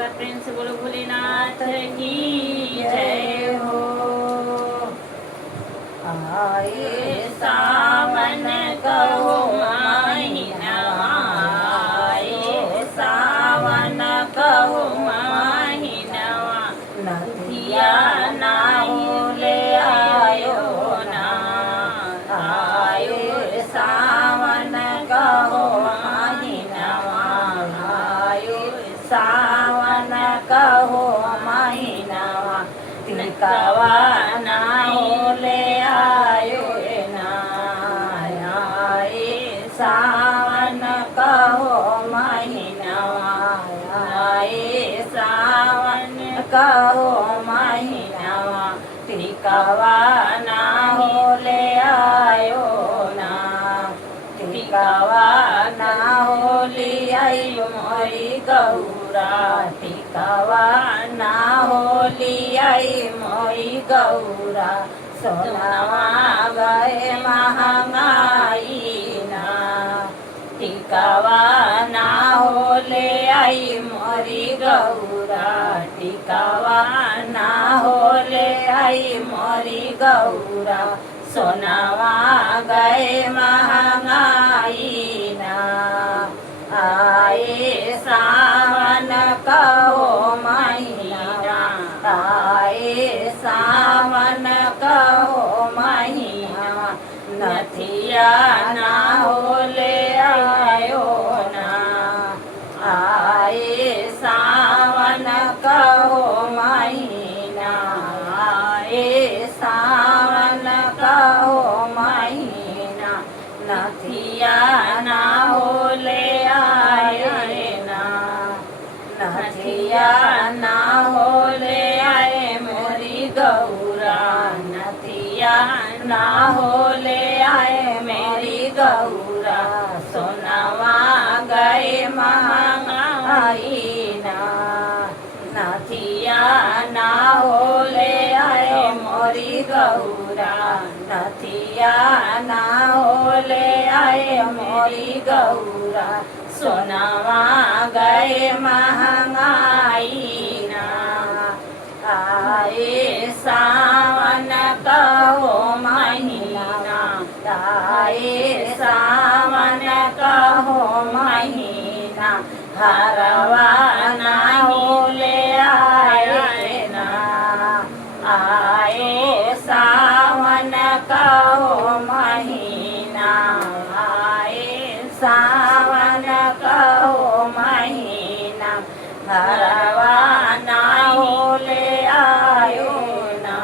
बार प्रेम से बोलो भोलेनाथ की जय हो। आए सावन कहो महीनवा, आए सावन कहो महीनवा, नदिया नाऊ ले आयो ना। आए सावन कहो महीनवा, आए सावन कहो महीनवा, तिलकवा नाऊ ले आयो ना। आए सावन कहो महीनवा, आए सावन कहो महीनवा, तिलकवा नाऊ ले आयो ना। तिलकवा नाऊ ले आयो मोरी गौरा, तिलकवा नाऊ ले आई मोरी गौरा, सोनावा गए महंगाई ना। टिकावा ना हो ले आई मोरी गौरा, टिकावा ना हो ले आई मोरी गौरा, सोनावा गए महंगाई ना। आए सावन कहो महीना, आए सावन कहो महीना, नथिया ना हो ले आयो ना। आए सावन कहो महीना, आए सावन कहो महीना, नथिया ना हो ले आए ना। नथिया ना हो ले आए मोरी गौरा, नथिया ना हो ले आए मेरी गौरा, सोनावा गए महंगाई ना। नथिया ना हो ले आए मोरी गौरा, नथिया ना हो ले आए मोरी गौरा, सोनावा गए महंगाई ना। आए सावन कहो महीना, आए सावन कहो महीना, हरवा ना हो ले आए ना। आए सावन कहो महीना, आए सावन कहो महीना, हरवा ना हो ले आयो ना।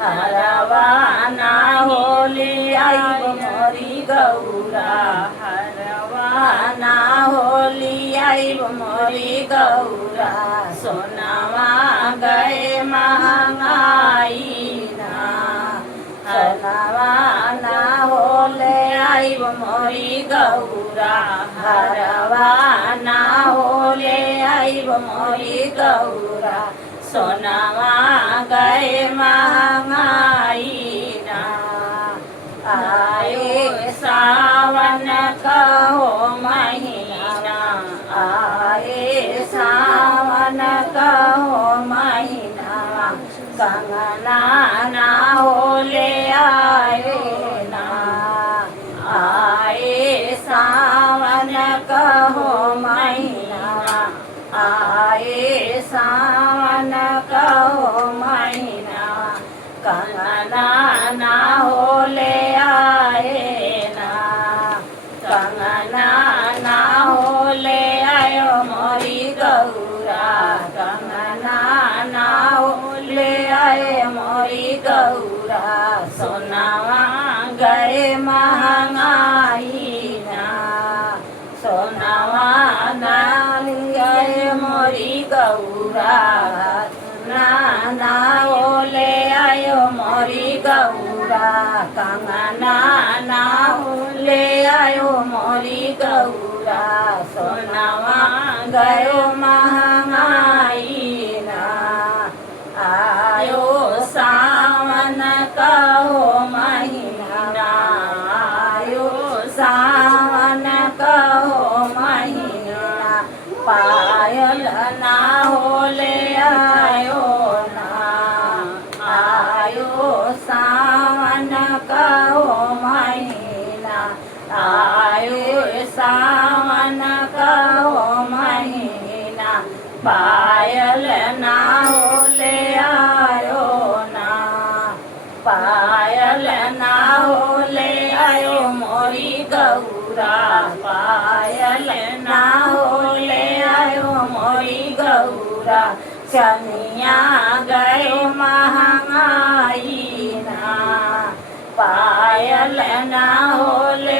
हरवा ना हो ले आई मोरी गौरा, हरवा ना हो ले आई मोरी गौरा, सोनावा गए महंगाई ना। सोनावा ना हो ले आई मोरी गौरा, हरवा ना हो ले आई मोरी गौरा, सोनावा गए महंगाई ना। आए सावन कहो महीना, आए सावन कहो महीना, कंगना ना हो ले आए ना। आए सावन कहो महीना, आए सावन कहो महीना, कंगना ना हो ले आए ना। कंगना ना हो ले आयो मोरी गौरा, कंगना ना हो ले आए मोरी गौरा, सोनावा गए महंगाई ना। सोनावा ना गए मोरी गौरा, ना हो ले आयो मोरी गौरा, कंगना ना हो ले आयो मोरी गौरा, सोनावा गयो महंगाई ना। आयो सावन कहो महीना, आयो सावन कहो महीना, पा પાયલ ના હોલે આયો ના આયો સાવન કહો મહિના આયો સાવન કહો મહિના પાયલ ના હોલે આયો ના પાયલ ના હોલે આયો મોરી ગૌરા પાયલ ના હોલે આયો મોરી ગૌરા ચનિયા ગયો મહાંગાઈ ના પાયલ ના હોલે